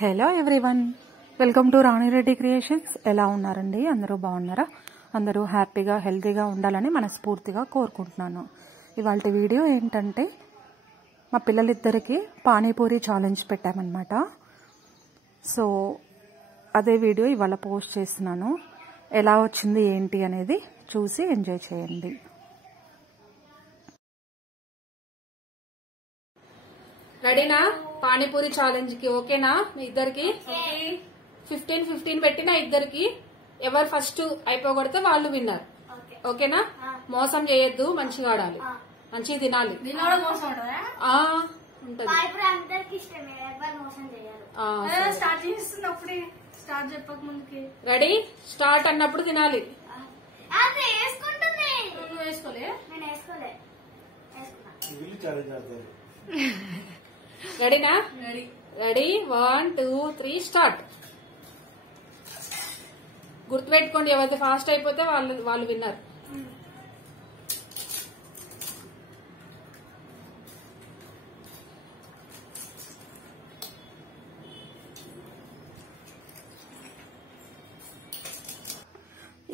Hello everyone, welcome to Rani Reddy creations. ఎలా ఉన్నారండి? అందరూ బాగున్నారా? అందరూ హ్యాపీగా హెల్తీగా ఉండాలని మనస్ఫూర్తిగా కోరుకుంటున్నాను. ఇవాళ వీడియో ఏంటంటే మా పిల్లలిద్దరికి పానీపూరి ఛాలెంజ్ పెట్టామన్నమాట. సో అదే వీడియో ఇవాళ పోస్ట్ చేస్తున్నాను. ఎలా వచ్చింది ఏంటి అనేది చూసి ఎంజాయ్ చేయండి. రెడీనా? పానీపూరి ఛాలెంజ్ కి ఓకేనా? మీ ఇద్దరికి 15 పెట్టినా ఇద్దరికి ఎవరు ఫస్ట్ అయిపోగొడితే వాళ్ళు విన్నారు. ఓకేనా? మోసం చేయొద్దు, మంచిగా ఆడాలి, మంచిగా తినాలి. రెడీ? స్టార్ట్ అన్నప్పుడు తినాలి. రెడీనా? Ready 1 2 3 start. గుర్తుపెట్టుకోండి, ఎవరైతే ఫాస్ట్ అయిపోతే వాళ్ళు విన్నారు.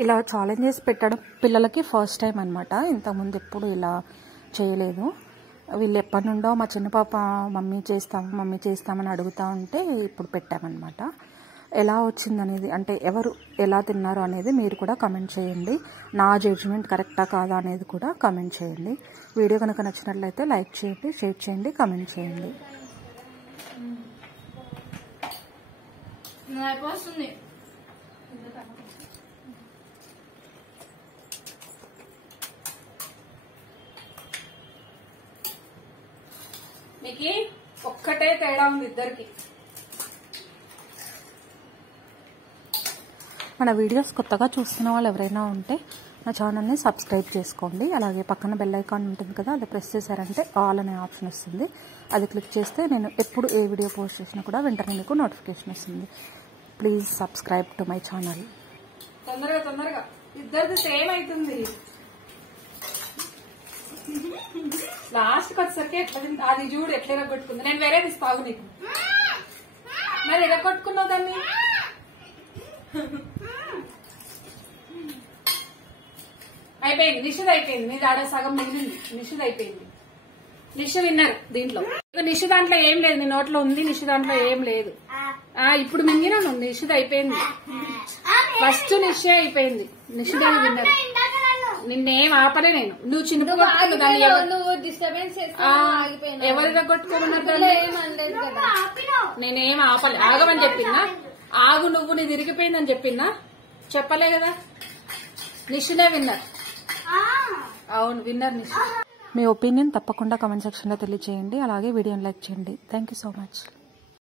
ఇలా ఛాలెంజెస్ పెట్టడం పిల్లలకి ఫస్ట్ టైం అనమాట. ఇంతకుముందు ఎప్పుడు ఇలా చేయలేదు. వీళ్ళు ఎప్పటి నుండో మా చిన్న పాప మమ్మీ చేస్తామని అడుగుతా ఉంటే ఇప్పుడు పెట్టామన్నమాట. ఎలా వచ్చిందనేది, అంటే ఎవరు ఎలా తిన్నారు అనేది మీరు కూడా కమెంట్ చేయండి. నా జడ్జిమెంట్ కరెక్టా కాదా అనేది కూడా కమెంట్ చేయండి. వీడియో కనుక నచ్చినట్లయితే లైక్ చేయండి, షేర్ చేయండి, కమెంట్ చేయండి. మీకు ఒక్కటే తేడా ఉంది ఇద్దరికి. మన వీడియోస్ కొత్తగా చూస్తున్న వాళ్ళు ఎవరైనా ఉంటే నా ఛానల్ని సబ్స్క్రైబ్ చేసుకోండి. అలాగే పక్కన బెల్ ఐకాన్ ఉంటుంది కదా, అది ప్రెస్ చేశారంటే ఆల్ అనే ఆప్షన్ వస్తుంది. అది క్లిక్ చేస్తే నేను ఎప్పుడు ఏ వీడియో పోస్ట్ చేసినా కూడా వెంటనే మీకు నోటిఫికేషన్ వస్తుంది. Please subscribe to my channel. తొందరగా ఇద్దరిది సేమ్ అవుతుంది. లాస్ట్ వచ్చేసరికి ఎట్లా అది చూడు ఎట్లా ఎరగొట్టుకుంది. నేను వేరేది ఇస్తావు నీకు. మరి ఎరగొట్టుకున్నావు దాన్ని. అయిపోయింది, నిషిద్ అయిపోయింది. నీది ఆడ సగం మిగిలింది. నిషిద్ అయిపోయింది. నిషి విన్నారు దీంట్లో. నిషి దాంట్లో ఏం లేదు, నీ నోట్లో ఉంది. నిషి దాంట్లో ఏం లేదు. ఇప్పుడు మింగినాను. నిషిద్ అయిపోయింది. ఫస్ట్ నిషి అయిపోయింది. నిషిదేవి విన్నారు. నిన్నేం ఆపలే నేను. నువ్వు చిన్నప్పుడు డిస్టర్బెన్స్ ఎవరిగా కొట్టుకోమన్నారు? నేనేం ఆపలే. ఆగమని చెప్పిందా? ఆగు నువ్వు, నీది ఇరిగిపోయిందని చెప్పిందా? చెప్పలే కదా. నిషినే విన్నర్. అవును, విన్నర్ నిషి. మీ ఒపీనియన్ తప్పకుండా కామెంట్ సెక్షన్లో తెలియజేయండి. అలాగే వీడియోని లైక్ చేయండి. Thank you so much.